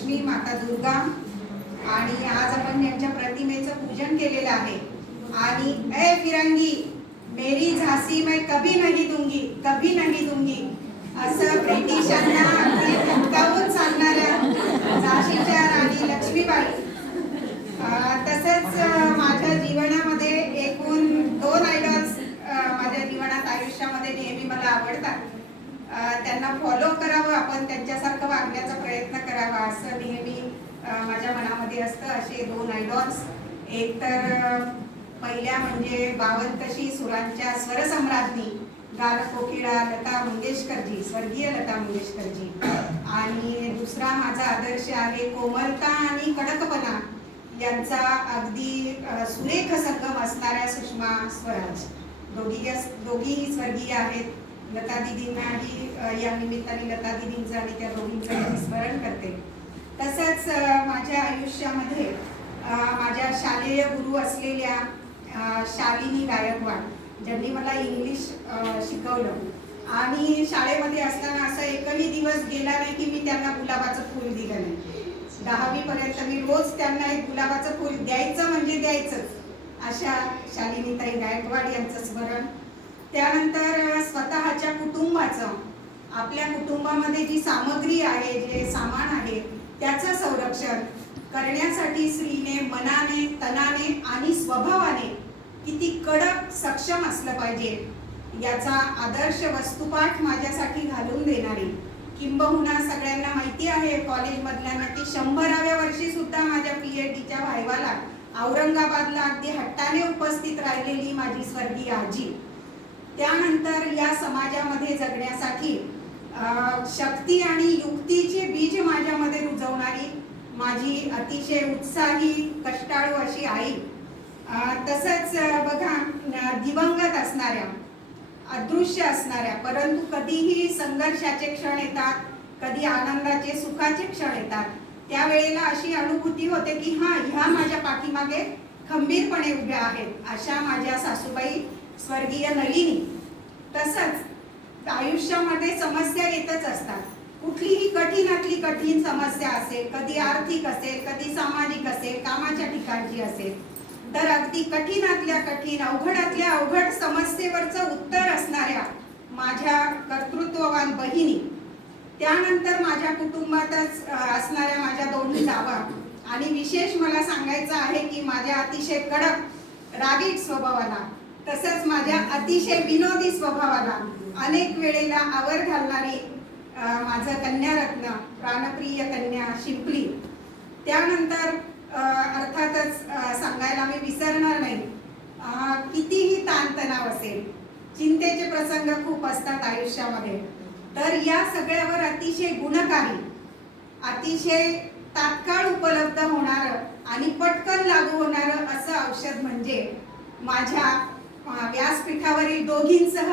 लक्ष्मी, माता दुर्गा आणि आज आपण यांच्या प्रतिमेचं पूजन केलेलं आहे. आणि ए फिरंगी मेरी झांसी मैं कभी नहीं दूंगी असं ब्रिटिशांना धमकावून सांगणाऱ्या झाशीच्या राणी लक्ष्मीबाई. तसंच माझ्या जीवनामध्ये एकूण 2 आयडॉल्स माझ्या जीवनात आयुष्यामध्ये नेहमी मला आवडतात. त्यांना फॉलो करावं, आपण त्यांच्यासारखं वागण्याचा प्रयत्न करावा असं नेहमी माझ्या मनामध्ये असतं. असे 2 आयडॉल्स, एक तर पहिल्या म्हणजे बावनकशी सुरांच्या स्वरसम्राज्ञी गानकोकिळा लता मंगेशकरजी, स्वर्गीय लता मंगेशकरजी. आणि दुसरा माझा आदर्श आहे कोमलता आणि कडकपणा यांचा अगदी सुरेख संगम असणाऱ्या सुषमा स्वराज. दोघीही स्वर्गीय आहेत. लता दिदींनाही या निमित्ताने लता दिदींचं आणि त्या दोघींचं स्मरण करते. तसंच माझ्या आयुष्यामध्ये माझ्या शालेय गुरु असलेल्या शालिनी गायकवाड, ज्यांनी मला इंग्लिश शिकवलं आणि शाळेमध्ये असताना असा एकही दिवस गेला नाही की मी त्यांना गुलाबाचं फूल दिलं नाही. 10वी पर्यंत मी रोज त्यांना एक गुलाबाचं फूल द्यायचं म्हणजे द्यायचंच. अशा शालिनीताई गायकवाड यांचं स्मरण. त्यानंतर स्वतःच्या कुटुंबाचं, आपल्या कुटुंबामध्ये जी सामग्री आहे, जे सामान आहे त्याचं संरक्षण करण्यासाठी स्त्रीने मनाने, तनाने आणि स्वभावाने किती कडक सक्षम असलं पाहिजे याचा आदर्श वस्तुपाठ माझ्यासाठी घालून देणारी, किंबहुना सगळ्यांना माहिती आहे कॉलेजमधल्यांना की 100व्या वर्षी सुद्धा माझ्या PhDच्या व्हायवाला औरंगाबादला अगदी हट्टाने उपस्थित राहिलेली माझी स्वर्गीय आजी. त्यानंतर या समाजामध्ये जगण्यासाठी शक्ती आणि युक्तीचे बीज माझ्यामध्ये रुजवणारी माझी अतिशय उत्साही, कष्टाळू अशी आई. तसंच बघा, दिवंगत असणाऱ्या, अदृश्य असणाऱ्या, परंतु कधीही संघर्षाचे क्षण येतात, कधी आनंदाचे, सुखाचे क्षण येतात, त्यावेळेला अशी अनुभूती होते की ह्या माझ्या पाठीमागे खंबीरपणे उभ्या आहेत. अशा माझ्या सासूबाई स्वर्गीय नलिनी. तसंच आयुष्यामध्ये समस्या येतच असतात. कुठलीही कठीणातली कठीण समस्या असेल, कधी आर्थिक असेल, कधी सामाजिक असेल, कामाच्या ठिकाणची असेल, तर अगदी कठीणातल्या कठीण, अवघडातल्या अवघड समस्येवरचं उत्तर असणाऱ्या माझ्या कर्तृत्ववान बहिणी. त्यानंतर माझ्या कुटुंबातच असणाऱ्या माझ्या 2 जावा. आणि विशेष मला सांगायचं आहे की माझ्या अतिशय कडक रागीट स्वभावाला, तसंच माझ्या अतिशय विनोदी स्वभावाला अनेक वेळेला आवर घालणारी माझं कन्यारत्न, प्राणप्रिय कन्या शिंपली. त्यानंतर अर्थातच सांगायला मी विसरणार नाही, कितीही ताणतणाव असेल, चिंतेचे प्रसंग खूप असतात आयुष्यामध्ये, तर या सगळ्यावर अतिशय गुणकारी, अतिशय तात्काळ उपलब्ध होणारं आणि पटकन लागू होणारं असं औषध म्हणजे माझ्या व्यासपीठावरील दोघींसह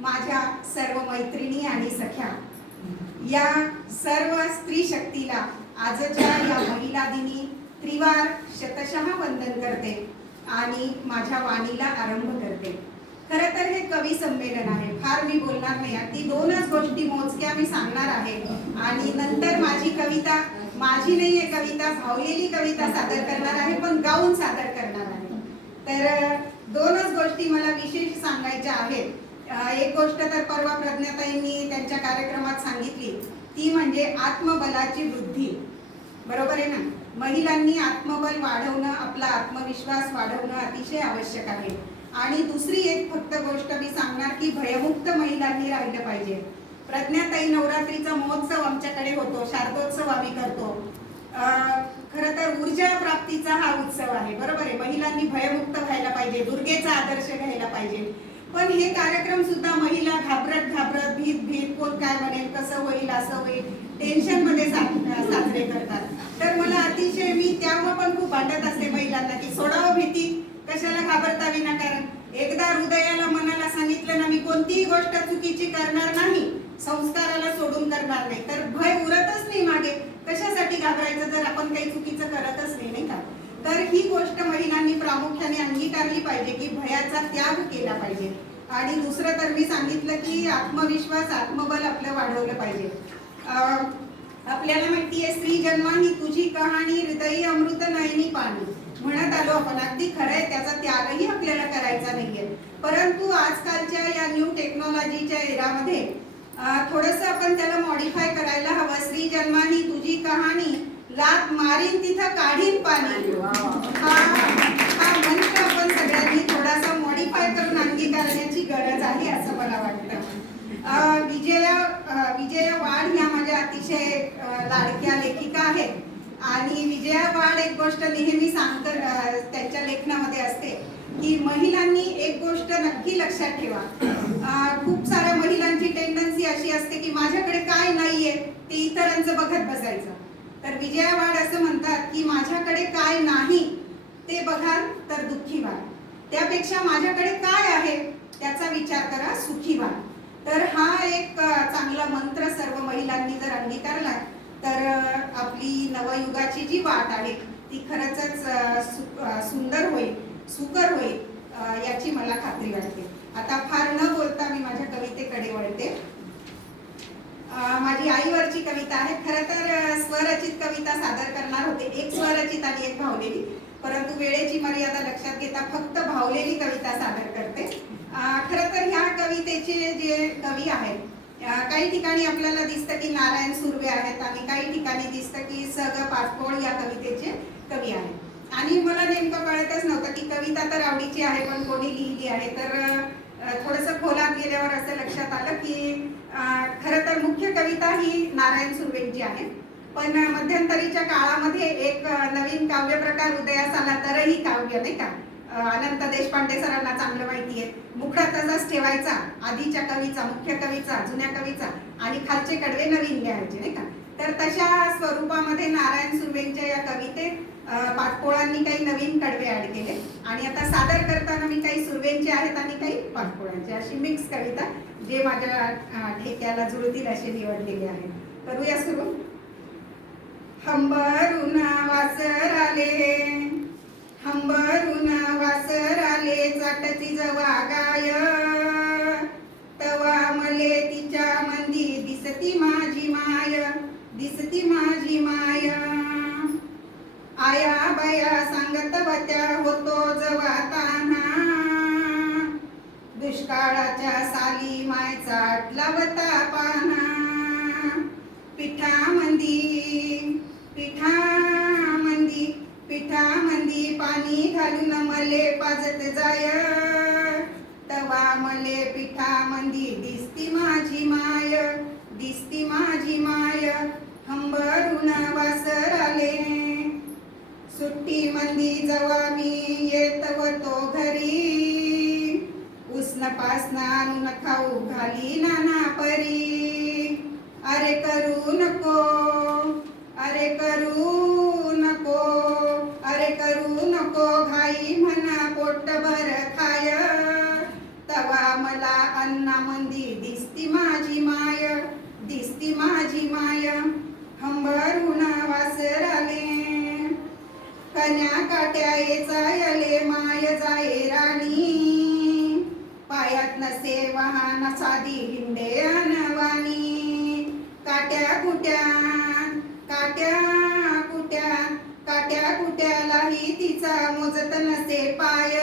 माझ्या सर्व मैत्रिणी आणि सख्या. या सर्व स्त्री शक्तीला आजच्या या महिला दिनी त्रिवार शतशः वंदन करते आणि माझ्या वाणीला आरंभ करते. खरं तर हे कवी संमेलन आहे, फार मी बोलणार नाही. ती 2च गोष्टी मोजक्या मी सांगणार आहे आणि नंतर माझी कविता, माझी नाहीये कविता, भावलेली कविता सादर करणार आहे, पण गाऊन सादर करणार आहे. तर 2च गोष्टी मला विशेष सांगायच्या आहेत. एक गोष्ट तर परवा प्रज्ञाताईंनी त्यांच्या कार्यक्रमात सांगितली, ती म्हणजे आत्मबलाची वृद्धी. बरोबर आहे ना? महिलांनी आत्मबल वाढवणं, आपला आत्मविश्वास वाढवणं अतिशय आवश्यक आहे. आणि दुसरी एक फक्त गोष्ट मी सांगणार की भयमुक्त महिलांनी राहिलं पाहिजे. प्रज्ञाताई, नवरात्रीचा महोत्सव आमच्याकडे होतो, शारदोत्सव आम्ही करतो. खरं तर ऊर्जा प्राप्तीचा हा उत्सव आहे. बरोबर आहे, महिलांनी भयमुक्त व्हायला पाहिजे, दुर्गेचा आदर्श घ्यायला पाहिजे. पण हे कार्यक्रम सुद्धा महिला घाबरत भीत कोण काय म्हणेल, कसं होईल, असं होईल, टेन्शन मध्ये साजरे करतात. तर मला अतिशय, मी त्यामुळे पण खूप वाटत असते महिलांना की सोडावं भीती, कशाला घाबरता विनाकारण. एकदा हृदयाला, मनाला सांगितलं ना मी कोणतीही गोष्ट चुकीची करणार नाही, संस्काराला सोडून करणार नाही, तर भय उरतच नाही मागे. कशासाठी घाबरायचं जर आपण काही चुकीचं करतच नाही, नाही का? तर ही गोष्ट महिलांनी प्रामुख्याने अंगीकारली पाहिजे की भयाचा त्याग केला पाहिजे. आणि दुसरं तर मी सांगितलं की आत्मविश्वास, आत्मबल आपलं वाढवलं पाहिजे. आपल्याला माहितीये स्त्री जन्मा ही तुझी कहाणी, हृदयी अमृत नयनी पाणी. म्हणत आलो आपण, अगदी खरंय, त्याचा त्यागही आपल्याला करायचा नाहीये. परंतु आजकालच्या या न्यू टेक्नॉलॉजीच्या एरामध्ये थोडंसं आपण त्याला मॉडिफाय करायला हवं. स्त्री जन्मा ही तुझी कहाणी, लात मारीन तिथं काढीन पाणी. हा मंत्र आपण सगळ्यांनी थोडासा मॉडिफाय करून अंगीकारण्याची गरज आहे असं मला वाटतं. विजया वाड ह्या माझ्या अतिशय लाडक्या लेखिका आहेत आणि विजया वाड एक गोष्ट नेहमी त्यांच्या लेखनामध्ये असते की महिलांनी एक गोष्ट नक्की लक्षात ठेवा. खूप साऱ्या महिलांची टेंडन्सी अशी असते की माझ्याकडे काय नाहीये ते इतरांचं बघत बसायचं. तर विजया वाड असं म्हणतात की माझ्याकडे काय नाही ते बघाल तर दुःखी व्हाल, त्यापेक्षा माझ्याकडे काय आहे त्याचा विचार करा, सुखी व्हाल. तर हा एक चांगला मंत्र सर्व महिलांनी जर अंगीकारला तर आपली नवयुगाची जी वाट आहे ती खरंच सुंदर होईल, सुकर होईल याची मला खात्री वाटते. आता फार न बोलता मी माझ्या कवितेकडे वळते. माझी आईवरची कविता आहे. खरं तर स्वरचित कविता सादर करणार होते, एक स्वरचित आणि एक भावलेली, परंतु वेळेची मर्यादा लक्षात घेता फक्त भावलेली कविता सादर करते. खरं तर ह्या कवितेचे जे कवी आहेत, काही ठिकाणी आपल्याला दिसतं की नारायण सुर्वे आहेत आणि काही ठिकाणी दिसतं की स ग पाटोळ या कवितेचे कवी आहेत. आणि मला नेमकं कळतच नव्हतं की कविता तर आवडीची आहे पण कोणी लिहिली आहे. तर थोडंसं खोलात गेल्यावर असं लक्षात आलं की खरं तर मुख्य कविता ही नारायण सुर्वेंची आहे, पण मध्यंतरीच्या काळामध्ये एक नवीन काव्य प्रकार उदयास आला, तरही काव्य, नाही का, अनंत देशपांडे सरांना चांगलं माहिती आहे, मुखडा तसाच ठेवायचा, आधीच्या कवीचा, मुख्य कवीचा, जुन्या कवीचा, आणि खालचे कडवे नवीन लिहायचे, नाही का. तर तशा स्वरूपामध्ये नारायण सुर्वेंच्या या कवितेत पाटपोळांनी काही नवीन कडवे ऍड केले आणि आता सादर करताना मी काही सुर्वेंचे आहेत आणि काही पाटपोळांचे, अशी मिक्स कविता जे माझ्या ठेक्याला जुळतील असे निवडलेले आहेत. करूया सुरू. हंबरून वासर आले, हंबरून वासर आले, चाटती जवा गाय, तवा मले तिच्या मंदी दिसती माझी माय, दिसती माझी माय. आया बाया सांगत होत्या होतो जवा तान्हा, दुष्काळाच्या साली माय चाटला होता पाना. पिठामंदी पिठामंदी पिठामंदी पाणी घालून मले पाजत जाय, तवा मले पिठामंदी दिसती माझी माय, दिसती माझी माय. हंबरून वासर आले, सुट्टी मंदी जवा मी येत होतो घरी, उष्ण पासना आणून खाऊ घाली नाना परी. अरे करू नको, अरे करू नको, अरे करू नको घाई म्हणा पोटभर खाय, तवा मला अन्ना मंदी दिसती माझी माय, दिसती माझी माय. हंबरून वासर आले, कन्या काट्या जायले माय जाये राणी, पायात नसे वाहन साधी हिंडे अनवाणी. काट्या कुट्या काट्या कुट्या काट्या कुट्यालाही तिचा मोजत नसे पाय,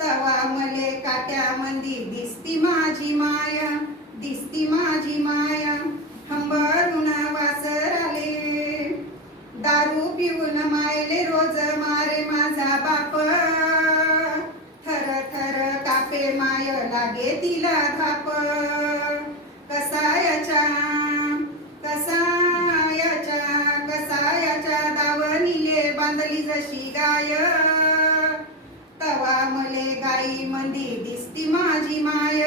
तवा मले काट्या मंदी दिसती माझी माय, दिसती माझी माय. हंबरून वासर आले, दारू पिऊन मायले रोज मारे माझा बाप, थर थर कापे माय लागे तिला धाप. कसायाच्या कसायाच्या कसायाच्या दावणीले बांधली जशी गाय, तवा मले गाई मंदी दिसती माझी माय,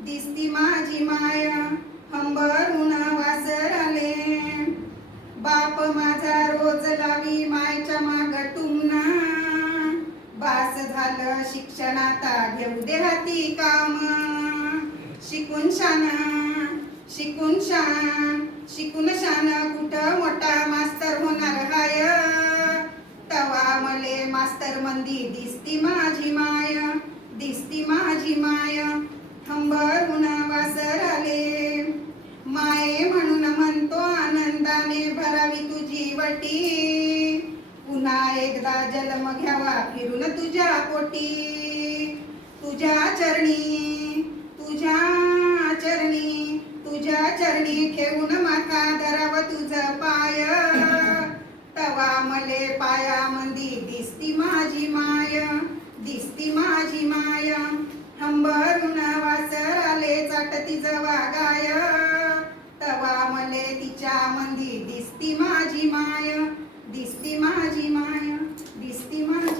दिसती माझी माय. हंबरून वासर आले, बाप माझा रोज लावी मायच्या माग टुमना, बास झालं शिक्षण आता घेऊ दे हाती काम. शिकून शान शिकून शान शिकून शान कुठं मोठा मास्तर होणार हाय, तवा मले मास्तर मंदी दिसती माझी माय, दिसती माझी माय. हंबरून वासर आले, माये म्हणून म्हणतो आनंद धरावी तुझी वटी, पुन्हा एकदा जन्म घ्यावा फिरून तुझ्या पोटी. तुझ्या चरणी, तुझ्या चरणी, तुझ्या चरणी ठेवून माथा धराव तुझ पाय, तवा मले पायामंदी दिसती माझी माय, दिसती माझी माय. हंबरून वासराले चाटती जवा गाय, तवा मले तिच्या मंदी दिसती माझी माय, दिसती माझी माय, दिसती माझी